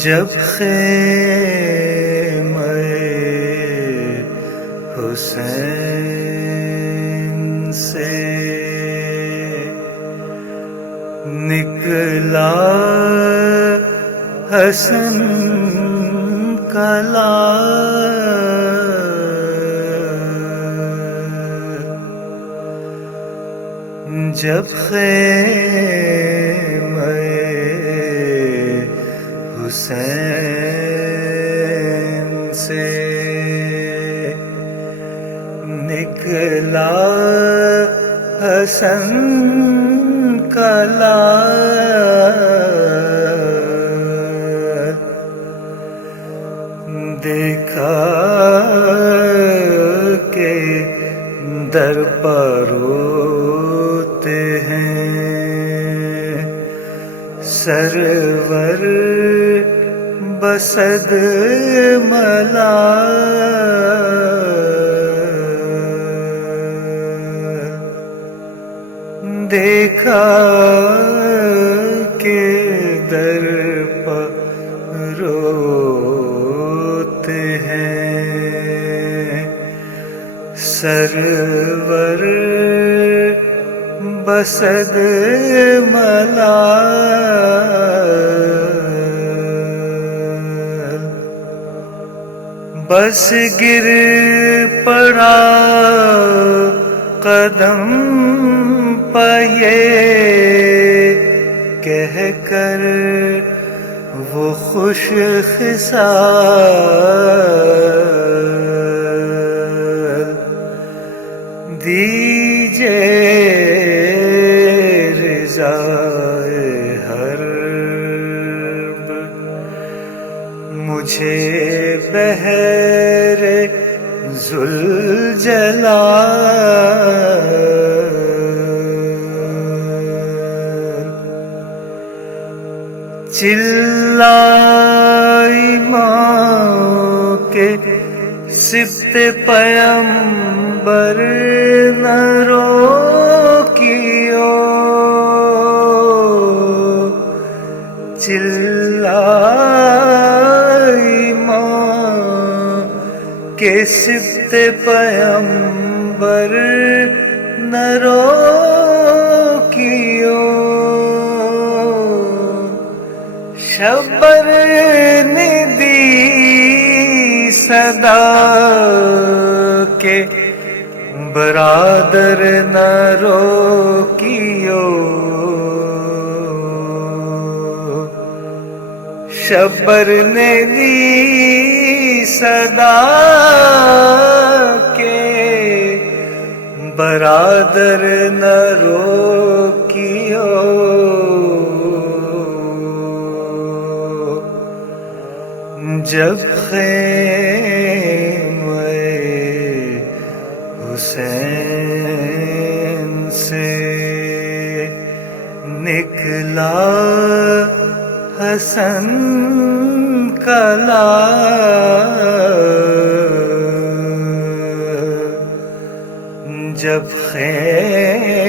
جب خیمہ حسین سے نکلا حسن کا لال، جب خیمہ حسین سے نکلا حسن کا لال، دیکھا کہ در پر روتے ہیں سرور بصد ملال، دیکھا کہ در پر روتے ہیں سرور بصد ملال، بس گر پڑا قدم پہ یہ کہہ کر وہ خوش خصال، دیجئے رضائے حرب مجھے بحر ذوالجلال، چلائی ماں کے سبط پیمبر نہ روکیو، چلائی ماں کے سبط پیمبر نہ روکیو، شبر نے دی صدا کہ برادر نہ روکیو، شبر نے دی صدا کہ برادر نہ روکیو، جب خیمہ حسین سے نکلا حسن کا لال، جب خیمہ